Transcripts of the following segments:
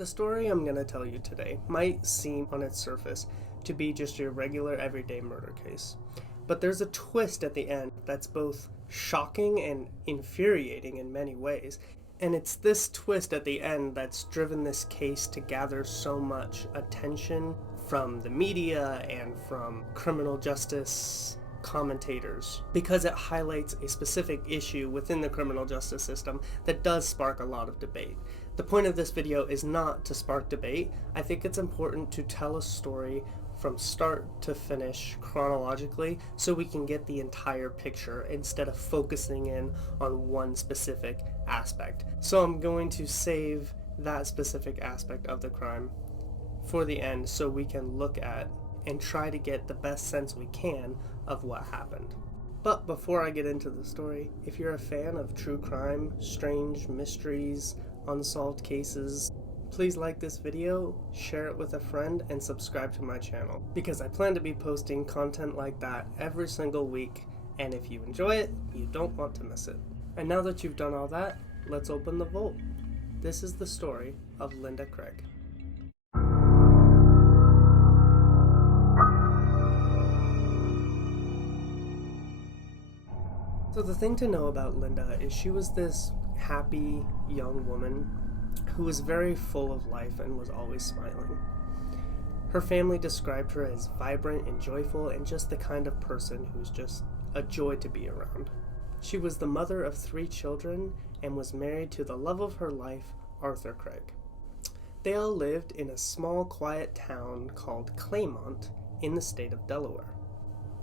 The story I'm going to tell you today might seem on its surface to be just your regular everyday murder case, but there's a twist at the end that's both shocking and infuriating in many ways, and it's this twist at the end that's driven this case to gather so much attention from the media and from criminal justice commentators, because it highlights a specific issue within the criminal justice system that does spark a lot of debate. The point of this video is not to spark debate. I think it's important to tell a story from start to finish chronologically so we can get the entire picture instead of focusing in on one specific aspect. So I'm going to save that specific aspect of the crime for the end so we can look at and try to get the best sense we can of what happened. But before I get into the story, if you're a fan of true crime, strange mysteries, unsolved cases, please like this video, share it with a friend, and subscribe to my channel, because I plan to be posting content like that every single week, and if you enjoy it, you don't want to miss it. And now that you've done all that, let's open the vault. This is the story of Linda Craig. So the thing to know about Linda is she was this happy young woman who was very full of life and was always smiling. Her family described her as vibrant and joyful and just the kind of person who's just a joy to be around. She was the mother of 3 children and was married to the love of her life, Arthur Craig. They all lived in a small, quiet town called Claymont in the state of Delaware.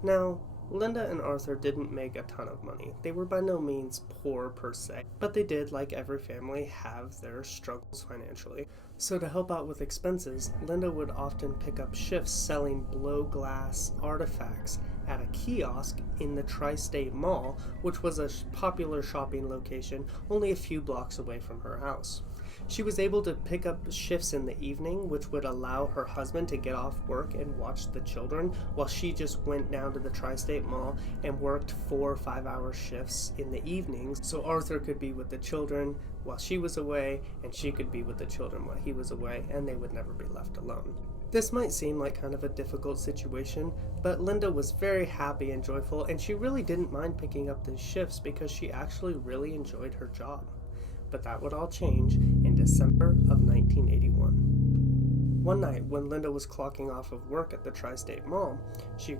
Now, Linda and Arthur didn't make a ton of money. They were by no means poor per se, but they did, like every family, have their struggles financially. So to help out with expenses, Linda would often pick up shifts selling blow-glass artifacts at a kiosk in the Tri-State Mall, which was a popular shopping location only a few blocks away from her house. She was able to pick up shifts in the evening, which would allow her husband to get off work and watch the children, while she just went down to the Tri-State Mall and worked 4 or 5-hour shifts in the evenings, so Arthur could be with the children while she was away, and she could be with the children while he was away, and they would never be left alone. This might seem like kind of a difficult situation, but Linda was very happy and joyful, and she really didn't mind picking up these shifts because she actually really enjoyed her job. But that would all change in December of 1981. One night, when Linda was clocking off of work at the Tri-State Mall, she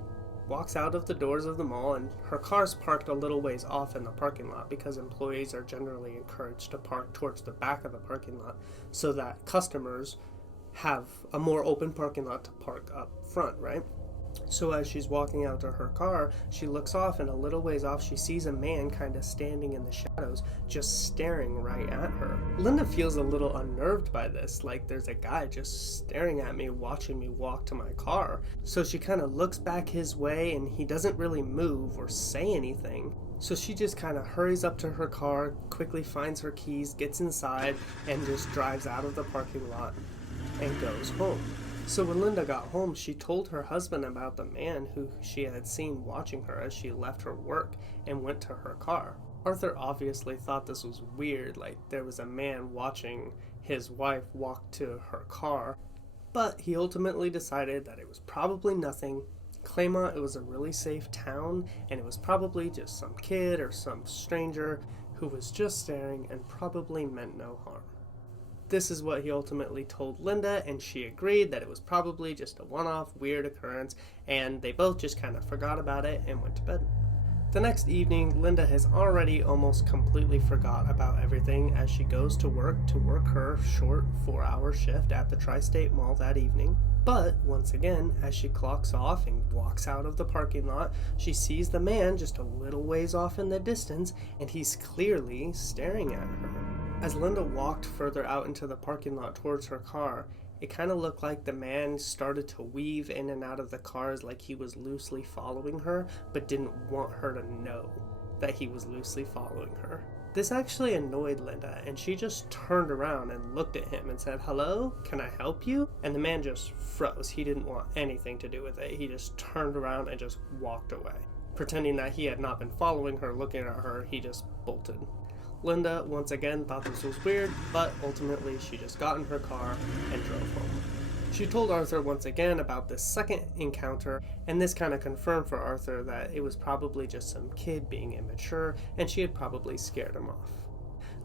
walks out of the doors of the mall, and her car's parked a little ways off in the parking lot because employees are generally encouraged to park towards the back of the parking lot so that customers have a more open parking lot to park up front, right? So as she's walking out to her car, she looks off, and a little ways off she sees a man kind of standing in the shadows, just staring right at her. Linda feels a little unnerved by this, like there's a guy just staring at me, watching me walk to my car. So she kind of looks back his way, and he doesn't really move or say anything. So she just kind of hurries up to her car, quickly finds her keys, gets inside, and just drives out of the parking lot and goes home. So when Linda got home, she told her husband about the man who she had seen watching her as she left her work and went to her car. Arthur obviously thought this was weird, like there was a man watching his wife walk to her car, but he ultimately decided that it was probably nothing. Claymont, it was a really safe town, and it was probably just some kid or some stranger who was just staring and probably meant no harm. This is what he ultimately told Linda, and she agreed that it was probably just a one-off weird occurrence, and they both just kind of forgot about it and went to bed. The next evening, Linda has already almost completely forgot about everything as she goes to work her short 4-hour shift at the Tri-State Mall that evening. But once again, as she clocks off and walks out of the parking lot, she sees the man just a little ways off in the distance, and he's clearly staring at her. As Linda walked further out into the parking lot towards her car, it kind of looked like the man started to weave in and out of the cars like he was loosely following her, but didn't want her to know that he was loosely following her. This actually annoyed Linda, and she just turned around and looked at him and said, "Hello, can I help you?" And the man just froze. He didn't want anything to do with it. He just turned around and just walked away. Pretending that he had not been following her, looking at her, he just bolted. Linda once again thought this was weird, but ultimately she just got in her car and drove home. She told Arthur once again about this second encounter, and this kind of confirmed for Arthur that it was probably just some kid being immature, and she had probably scared him off.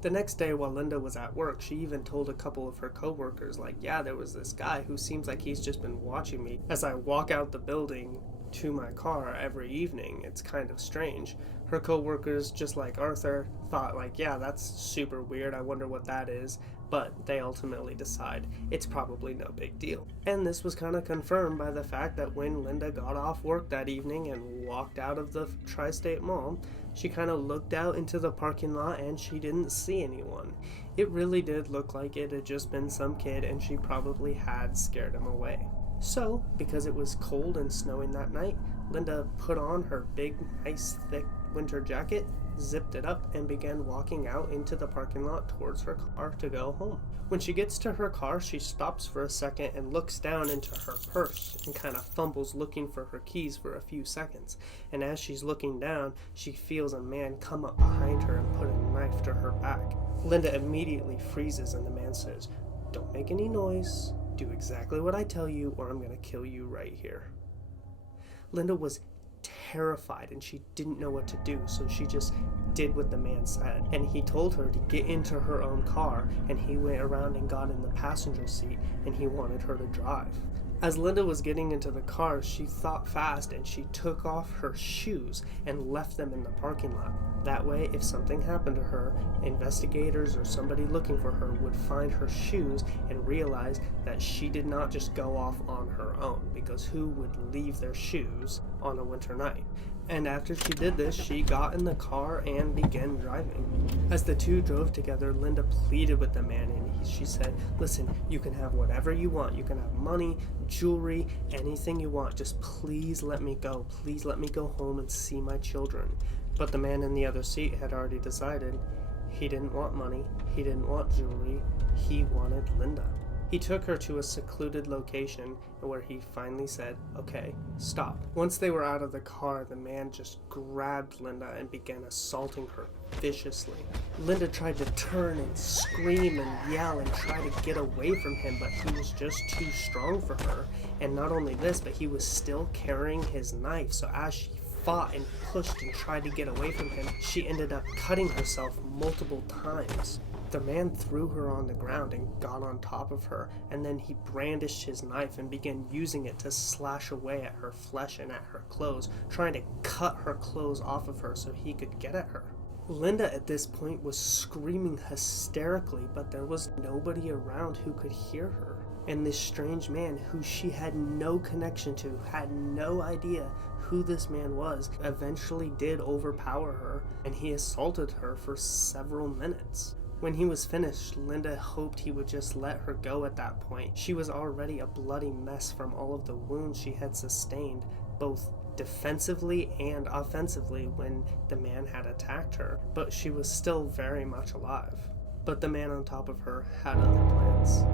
The next day while Linda was at work, she even told a couple of her co-workers, like, yeah, there was this guy who seems like he's just been watching me as I walk out the building to my car every evening. It's kind of strange. Her co-workers, just like Arthur, thought like, yeah, that's super weird, I wonder what that is, but they ultimately decide it's probably no big deal. And this was kind of confirmed by the fact that when Linda got off work that evening and walked out of the Tri-State Mall, she kind of looked out into the parking lot and she didn't see anyone. It really did look like it had just been some kid and she probably had scared him away. So, because it was cold and snowing that night, Linda put on her big, nice, thick winter jacket, zipped it up, and began walking out into the parking lot towards her car to go home. When she gets to her car, she stops for a second and looks down into her purse and kind of fumbles looking for her keys for a few seconds. And as she's looking down, she feels a man come up behind her and put a knife to her back. Linda immediately freezes and the man says, "Don't make any noise. Do exactly what I tell you or I'm going to kill you right here." Linda was terrified and she didn't know what to do, so she just did what the man said. And he told her to get into her own car, and he went around and got in the passenger seat and he wanted her to drive. As Linda was getting into the car, she thought fast and she took off her shoes and left them in the parking lot. That way, if something happened to her, investigators or somebody looking for her would find her shoes and realize that she did not just go off on her own, because who would leave their shoes on a winter night? And after she did this, she got in the car and began driving. As the two drove together, Linda pleaded with the man and she said, "Listen, you can have whatever you want. You can have money, jewelry, anything you want. Just please let me go. Please let me go home and see my children." But the man in the other seat had already decided he didn't want money, he didn't want jewelry, he wanted Linda. He took her to a secluded location where he finally said, "Okay, stop." Once they were out of the car, the man just grabbed Linda and began assaulting her viciously. Linda tried to turn and scream and yell and try to get away from him, but he was just too strong for her. And not only this, but he was still carrying his knife, so as she fought and pushed and tried to get away from him, she ended up cutting herself multiple times. The man threw her on the ground and got on top of her, and then he brandished his knife and began using it to slash away at her flesh and at her clothes, trying to cut her clothes off of her so he could get at her. Linda at this point was screaming hysterically, but there was nobody around who could hear her. And this strange man, who she had no connection to, had no idea who this man was, eventually did overpower her, and he assaulted her for several minutes. When he was finished, Linda hoped he would just let her go at that point. She was already a bloody mess from all of the wounds she had sustained, both defensively and offensively when the man had attacked her, but she was still very much alive. But the man on top of her had other plans.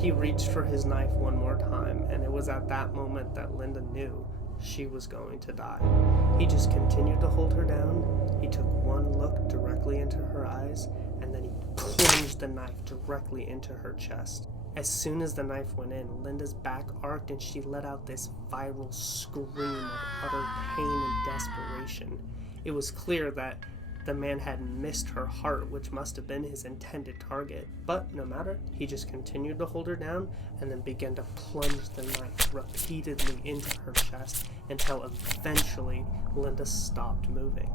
He reached for his knife one more time, and it was at that moment that Linda knew she was going to die. He just continued to hold her down. He took one look directly into her eyes, and then he plunged the knife directly into her chest. As soon as the knife went in, Linda's back arched and she let out this viral scream of utter pain and desperation. It was clear that the man had missed her heart, which must have been his intended target. But no matter, he just continued to hold her down and then began to plunge the knife repeatedly into her chest until eventually Linda stopped moving.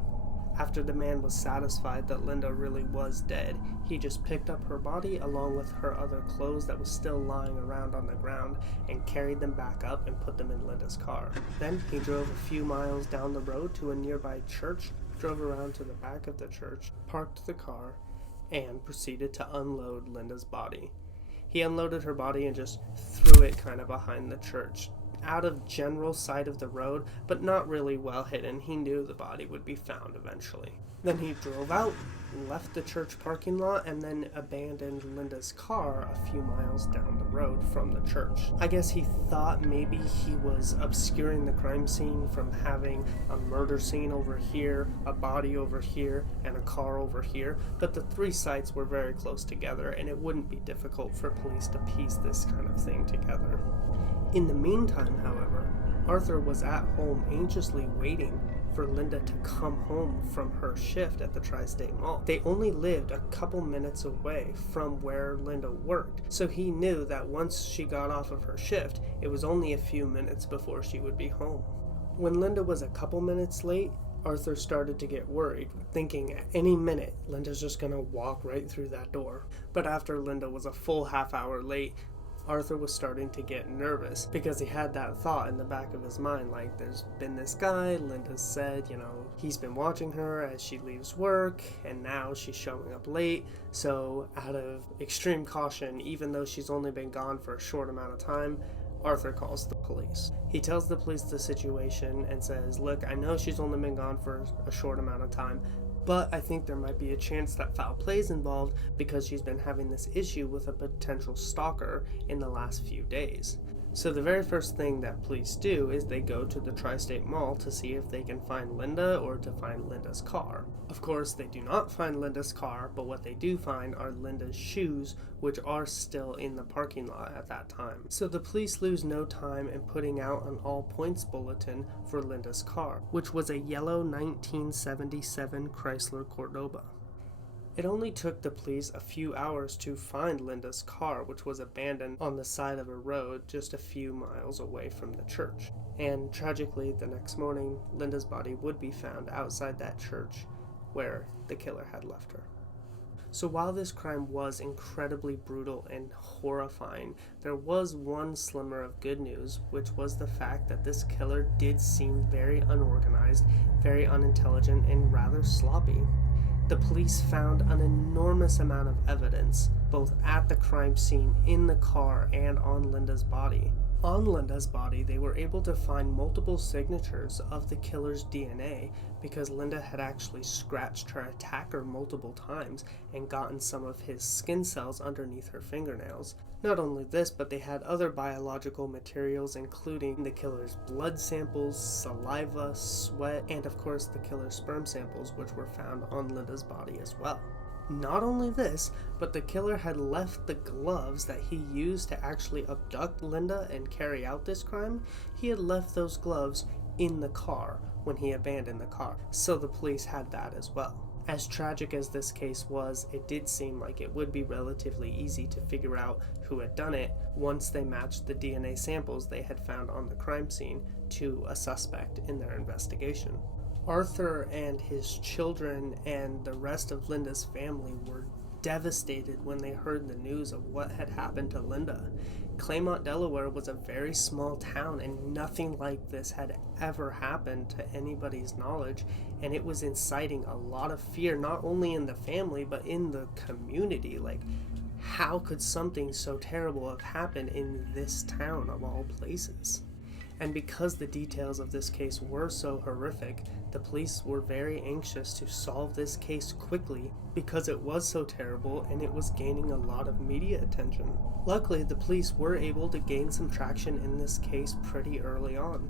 After the man was satisfied that Linda really was dead, he just picked up her body along with her other clothes that was still lying around on the ground and carried them back up and put them in Linda's car. Then he drove a few miles down the road to a nearby church, drove around to the back of the church, parked the car, and proceeded to unload Linda's body. He unloaded her body and just threw it kind of behind the church, out of general sight of the road, but not really well hidden. He knew the body would be found eventually. Then he drove out, left the church parking lot and then abandoned Linda's car a few miles down the road from the church. I guess he thought maybe he was obscuring the crime scene from having a murder scene over here, a body over here, and a car over here, but the three sites were very close together and it wouldn't be difficult for police to piece this kind of thing together. In the meantime, however, Arthur was at home anxiously waiting for Linda to come home from her shift at the Tri-State Mall. They only lived a couple minutes away from where Linda worked, so he knew that once she got off of her shift, it was only a few minutes before she would be home. When Linda was a couple minutes late, Arthur started to get worried, thinking at any minute Linda's just gonna walk right through that door. But after Linda was a full half hour late, Arthur was starting to get nervous because he had that thought in the back of his mind, like, there's been this guy, Linda said, he's been watching her as she leaves work, and now she's showing up late. So out of extreme caution, even though she's only been gone for a short amount of time, Arthur calls the police. He tells the police the situation and says, look, I know she's only been gone for a short amount of time, but I think there might be a chance that foul play is involved because she's been having this issue with a potential stalker in the last few days. So the very first thing that police do is they go to the Tri-State Mall to see if they can find Linda or to find Linda's car. Of course, they do not find Linda's car, but what they do find are Linda's shoes, which are still in the parking lot at that time. So the police lose no time in putting out an all points bulletin for Linda's car, which was a yellow 1977 Chrysler Cordoba. It only took the police a few hours to find Linda's car, which was abandoned on the side of a road just a few miles away from the church. And tragically, the next morning, Linda's body would be found outside that church where the killer had left her. So while this crime was incredibly brutal and horrifying, there was one sliver of good news, which was the fact that this killer did seem very unorganized, very unintelligent, and rather sloppy. The police found an enormous amount of evidence, both at the crime scene, in the car, and on Linda's body. On Linda's body, they were able to find multiple signatures of the killer's DNA because Linda had actually scratched her attacker multiple times and gotten some of his skin cells underneath her fingernails. Not only this, but they had other biological materials, including the killer's blood samples, saliva, sweat, and of course the killer's sperm samples, which were found on Linda's body as well. Not only this, but the killer had left the gloves that he used to actually abduct Linda and carry out this crime. He had left those gloves in the car when he abandoned the car, so the police had that as well. As tragic as this case was, it did seem like it would be relatively easy to figure out who had done it once they matched the DNA samples they had found on the crime scene to a suspect in their investigation. Arthur and his children and the rest of Linda's family were devastated when they heard the news of what had happened to Linda. Claymont, Delaware was a very small town and nothing like this had ever happened to anybody's knowledge, and it was inciting a lot of fear not only in the family but in the community. Like, how could something so terrible have happened in this town of all places? And because the details of this case were so horrific, the police were very anxious to solve this case quickly because it was so terrible and it was gaining a lot of media attention. Luckily, the police were able to gain some traction in this case pretty early on.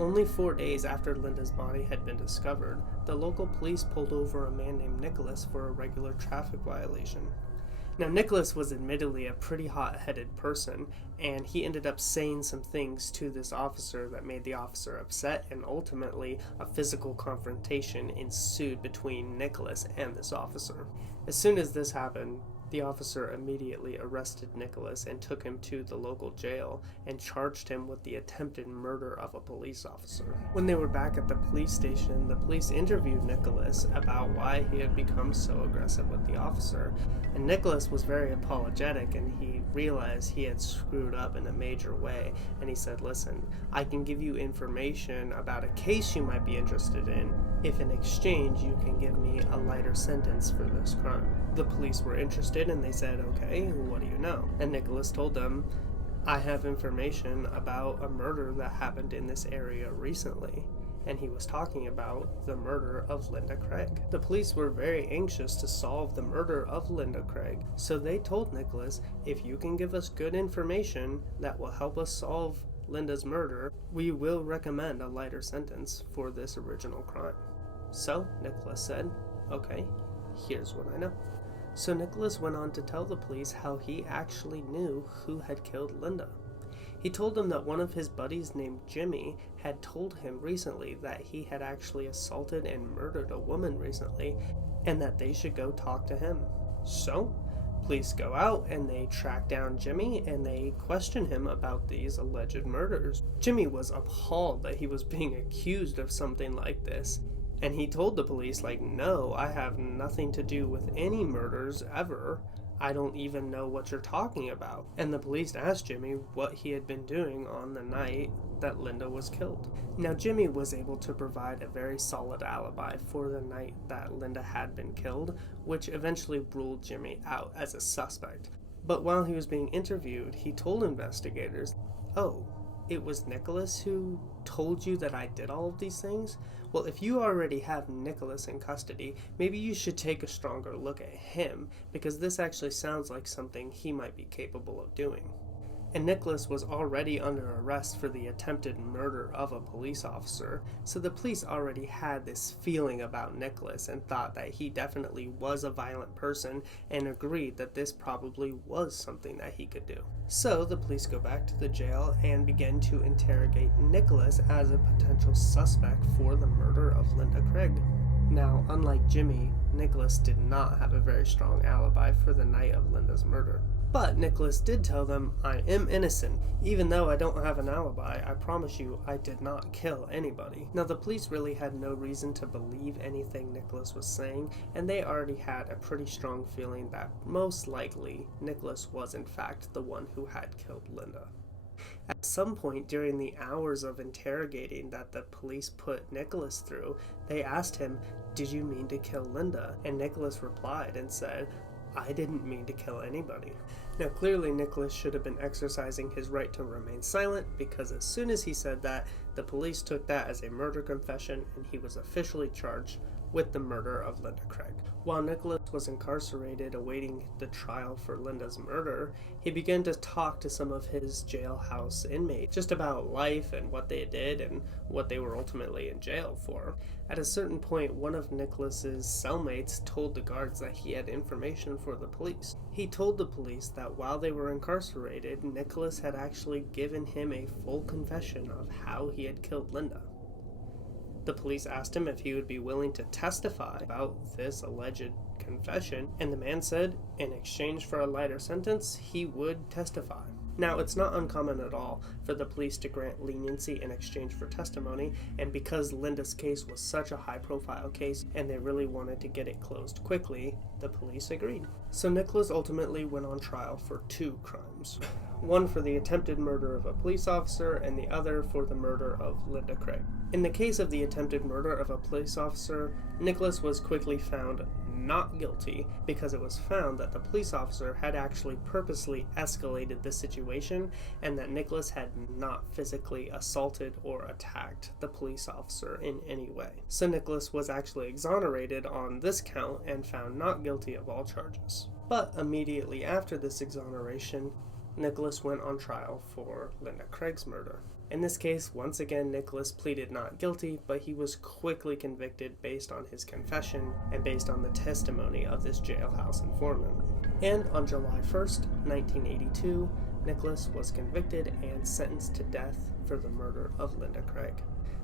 Only 4 days after Linda's body had been discovered, the local police pulled over a man named Nicholas for a regular traffic violation. Now, Nicholas was admittedly a pretty hot-headed person, and he ended up saying some things to this officer that made the officer upset, and ultimately a physical confrontation ensued between Nicholas and this officer. As soon as this happened, the officer immediately arrested Nicholas and took him to the local jail and charged him with the attempted murder of a police officer. When they were back at the police station, the police interviewed Nicholas about why he had become so aggressive with the officer, and Nicholas was very apologetic, and he realized he had screwed up in a major way, and he said, listen, I can give you information about a case you might be interested in if in exchange you can give me a lighter sentence for this crime. The police were interested and they said, okay, what do you know? And Nicholas told them, I have information about a murder that happened in this area recently. and he was talking about the murder of Linda Craig. The police were very anxious to solve the murder of Linda Craig, so they told Nicholas, if you can give us good information that will help us solve Linda's murder, we will recommend a lighter sentence for this original crime. So Nicholas said, okay, here's what I know. So Nicholas went on to tell the police how he actually knew who had killed Linda. He told them that one of his buddies named Jimmy had told him recently that he had actually assaulted and murdered a woman recently, and that they should go talk to him. So police go out and they track down Jimmy and they question him about these alleged murders. Jimmy was appalled that he was being accused of something like this, and he told the police, like, no, I have nothing to do with any murders ever. I don't even know what you're talking about. And the police asked Jimmy what he had been doing on the night that Linda was killed. Now, Jimmy was able to provide a very solid alibi for the night that Linda had been killed, which eventually ruled Jimmy out as a suspect. But while he was being interviewed, he told investigators, oh, it was Nicholas who told you that I did all of these things? Well, if you already have Nicholas in custody, maybe you should take a stronger look at him, because this actually sounds like something he might be capable of doing. And Nicholas was already under arrest for the attempted murder of a police officer, so the police already had this feeling about Nicholas and thought that he definitely was a violent person and agreed that this probably was something that he could do. So the police go back to the jail and begin to interrogate Nicholas as a potential suspect for the murder of Linda Craig. Now, unlike Jimmy, Nicholas did not have a very strong alibi for the night of Linda's murder. But Nicholas did tell them, I am innocent. Even though I don't have an alibi, I promise you I did not kill anybody. Now, the police really had no reason to believe anything Nicholas was saying, and they already had a pretty strong feeling that most likely Nicholas was in fact the one who had killed Linda. At some point during the hours of interrogating that the police put Nicholas through, they asked him, did you mean to kill Linda? And Nicholas replied and said, I didn't mean to kill anybody. Now, clearly Nicholas should have been exercising his right to remain silent, because as soon as he said that, the police took that as a murder confession and he was officially charged with the murder of Linda Craig. While Nicholas was incarcerated awaiting the trial for Linda's murder, he began to talk to some of his jailhouse inmates just about life and what they did and what they were ultimately in jail for. At a certain point, one of Nicholas's cellmates told the guards that he had information for the police. He told the police that while they were incarcerated, Nicholas had actually given him a full confession of how he had killed Linda. The police asked him if he would be willing to testify about this alleged confession, and the man said, in exchange for a lighter sentence, he would testify. Now, it's not uncommon at all for the police to grant leniency in exchange for testimony, and because Linda's case was such a high-profile case and they really wanted to get it closed quickly, the police agreed. So Nicholas ultimately went on trial for 2 crimes. One for the attempted murder of a police officer and the other for the murder of Linda Craig. In the case of the attempted murder of a police officer, Nicholas was quickly found not guilty because it was found that the police officer had actually purposely escalated the situation and that Nicholas had not physically assaulted or attacked the police officer in any way. So Nicholas was actually exonerated on this count and found not guilty of all charges. But immediately after this exoneration, Nicholas went on trial for Linda Craig's murder. In this case, once again, Nicholas pleaded not guilty, but he was quickly convicted based on his confession and based on the testimony of this jailhouse informant. And on July 1st, 1982, Nicholas was convicted and sentenced to death for the murder of Linda Craig.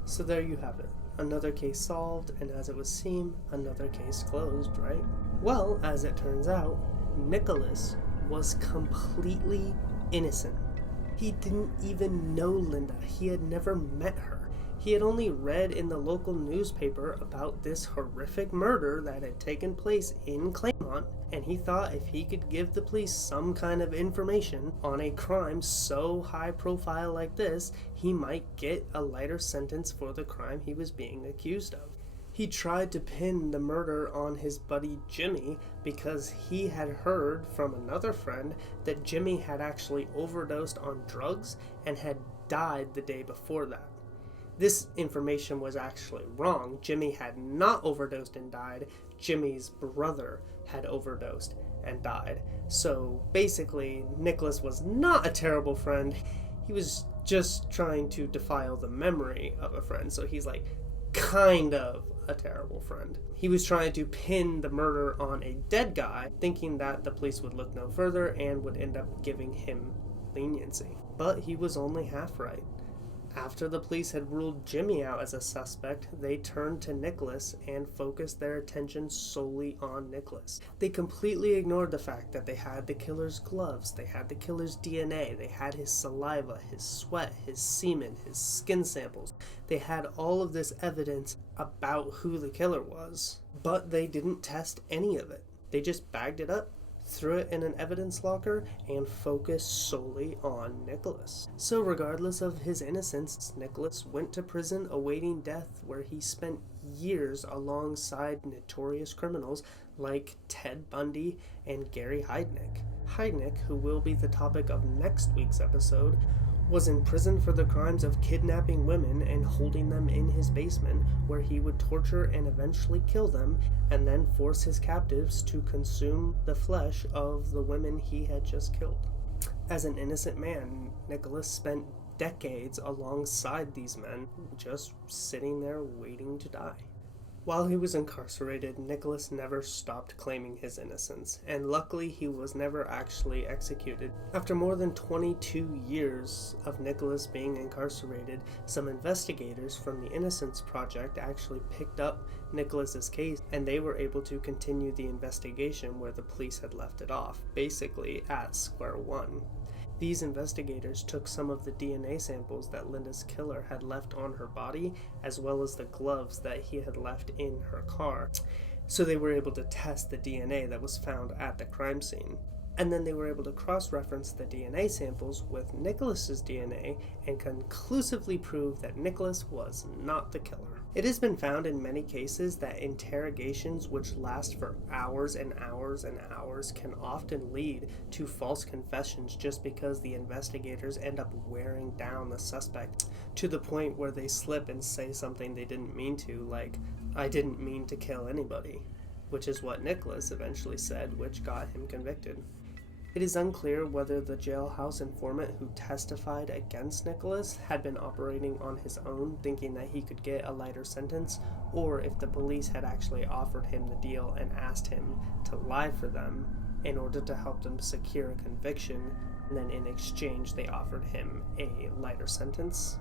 So there you have it. Another case solved, and as it would seem, another case closed, right? Well, as it turns out, Nicholas was completely innocent. He didn't even know Linda. He had never met her. He had only read in the local newspaper about this horrific murder that had taken place in Claymont, and he thought if he could give the police some kind of information on a crime so high profile like this, he might get a lighter sentence for the crime he was being accused of. He tried to pin the murder on his buddy Jimmy because he had heard from another friend that Jimmy had actually overdosed on drugs and had died the day before that. This information was actually wrong. Jimmy had not overdosed and died. Jimmy's brother had overdosed and died. So basically, Nicholas was not a terrible friend. He was just trying to defile the memory of a friend. So he's like kind of a terrible friend. He was trying to pin the murder on a dead guy, thinking that the police would look no further and would end up giving him leniency. But he was only half right. After the police had ruled Jimmy out as a suspect, they turned to Nicholas and focused their attention solely on Nicholas. They completely ignored the fact that they had the killer's gloves, they had the killer's DNA, they had his saliva, his sweat, his semen, his skin samples. They had all of this evidence about who the killer was, but they didn't test any of it. They just bagged it up, threw it in an evidence locker, and focused solely on Nicholas. So regardless of his innocence, Nicholas went to prison awaiting death, where he spent years alongside notorious criminals like Ted Bundy and Gary Heidnik. Heidnik, who will be the topic of next week's episode, was in prison for the crimes of kidnapping women and holding them in his basement, where he would torture and eventually kill them, and then force his captives to consume the flesh of the women he had just killed. As an innocent man, Nicholas spent decades alongside these men, just sitting there waiting to die. While he was incarcerated, Nicholas never stopped claiming his innocence, and luckily he was never actually executed. After more than 22 years of Nicholas being incarcerated, some investigators from the Innocence Project actually picked up Nicholas's case, and they were able to continue the investigation where the police had left it off, basically at square one. These investigators took some of the DNA samples that Linda's killer had left on her body, as well as the gloves that he had left in her car. So they were able to test the DNA that was found at the crime scene. And then they were able to cross-reference the DNA samples with Nicholas's DNA and conclusively prove that Nicholas was not the killer. It has been found in many cases that interrogations which last for hours and hours and hours can often lead to false confessions just because the investigators end up wearing down the suspect to the point where they slip and say something they didn't mean to, like, "I didn't mean to kill anybody," which is what Nicholas eventually said, which got him convicted. It is unclear whether the jailhouse informant who testified against Nicholas had been operating on his own, thinking that he could get a lighter sentence, or if the police had actually offered him the deal and asked him to lie for them in order to help them secure a conviction, and then in exchange they offered him a lighter sentence.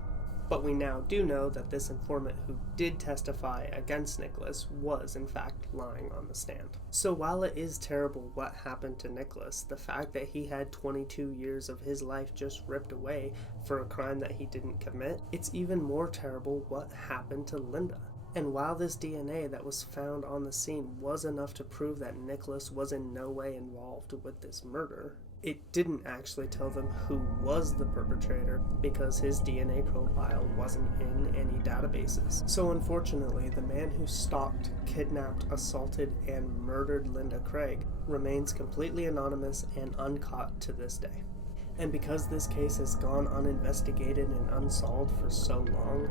But we now do know that this informant who did testify against Nicholas was in fact lying on the stand. So while it is terrible what happened to Nicholas, the fact that he had 22 years of his life just ripped away for a crime that he didn't commit, it's even more terrible what happened to Linda. And while this DNA that was found on the scene was enough to prove that Nicholas was in no way involved with this murder, it didn't actually tell them who was the perpetrator because his DNA profile wasn't in any databases. So unfortunately, the man who stalked, kidnapped, assaulted, and murdered Linda Craig remains completely anonymous and uncaught to this day. And because this case has gone uninvestigated and unsolved for so long,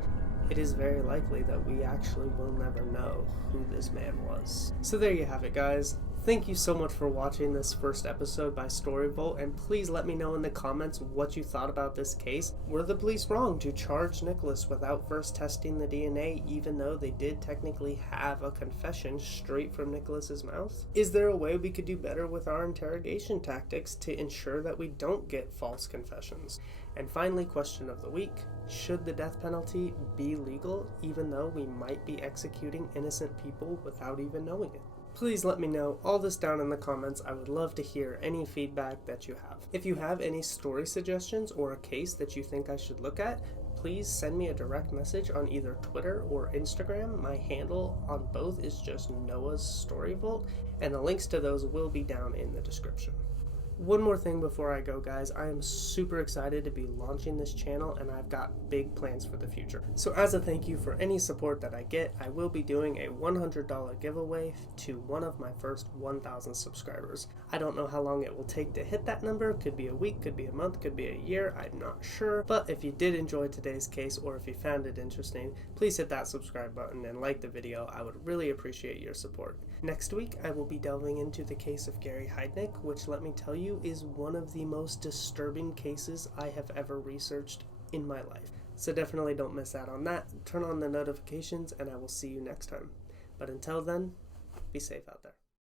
it is very likely that we actually will never know who this man was. So there you have it, guys. Thank you so much for watching this first episode by StoryVault, and please let me know in the comments what you thought about this case. Were the police wrong to charge Nicholas without first testing the DNA, even though they did technically have a confession straight from Nicholas's mouth? Is there a way we could do better with our interrogation tactics to ensure that we don't get false confessions? And finally, question of the week: should the death penalty be legal even though we might be executing innocent people without even knowing it? Please let me know all this down in the comments. I would love to hear any feedback that you have. If you have any story suggestions or a case that you think I should look at, please send me a direct message on either Twitter or Instagram. My handle on both is just Noah's StoryVault, and the links to those will be down in the description. One more thing before I go, guys. I am super excited to be launching this channel, and I've got big plans for the future. So as a thank you for any support that I get, I will be doing a $100 giveaway to one of my first 1,000 subscribers. I don't know how long it will take to hit that number. Could be a week, could be a month, could be a year. I'm not sure. But if you did enjoy today's case, or if you found it interesting, please hit that subscribe button and like the video. I would really appreciate your support. Next week, I will be delving into the case of Gary Heidnik, which, let me tell you, is one of the most disturbing cases I have ever researched in my life. So definitely don't miss out on that. Turn on the notifications, and I will see you next time. But until then, be safe out there.